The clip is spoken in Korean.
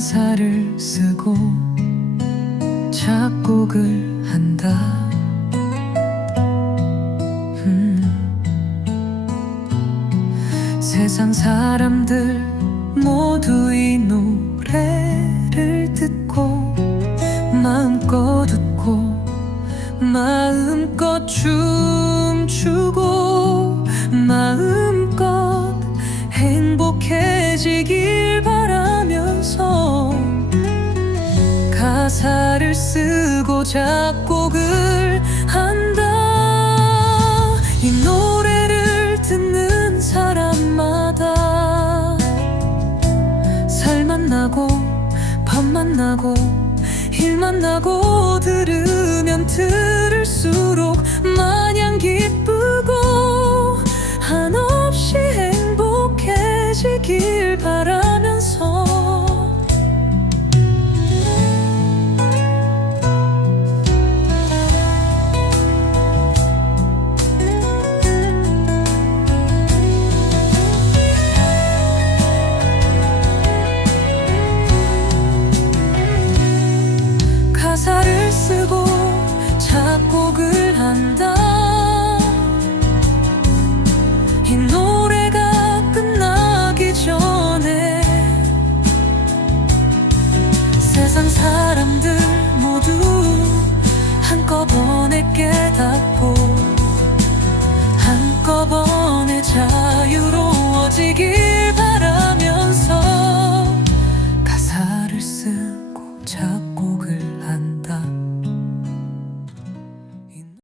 가사를 쓰고 작곡을 한다 음. 세상 사람들 모두 이 노래를 듣고 마음껏 웃고 마음껏 춤추고 마음껏 행복해지길 가사를 쓰고 작곡을 한다. 이 노래를 듣는 사람마다 살 만나고 밥 만나고 일 만나고 들으면 들을수록 마냥 기쁘고 한없이 행복해지길 바라 이 노래가 끝나기 전에 세상 사람들 모두 한꺼번에 깨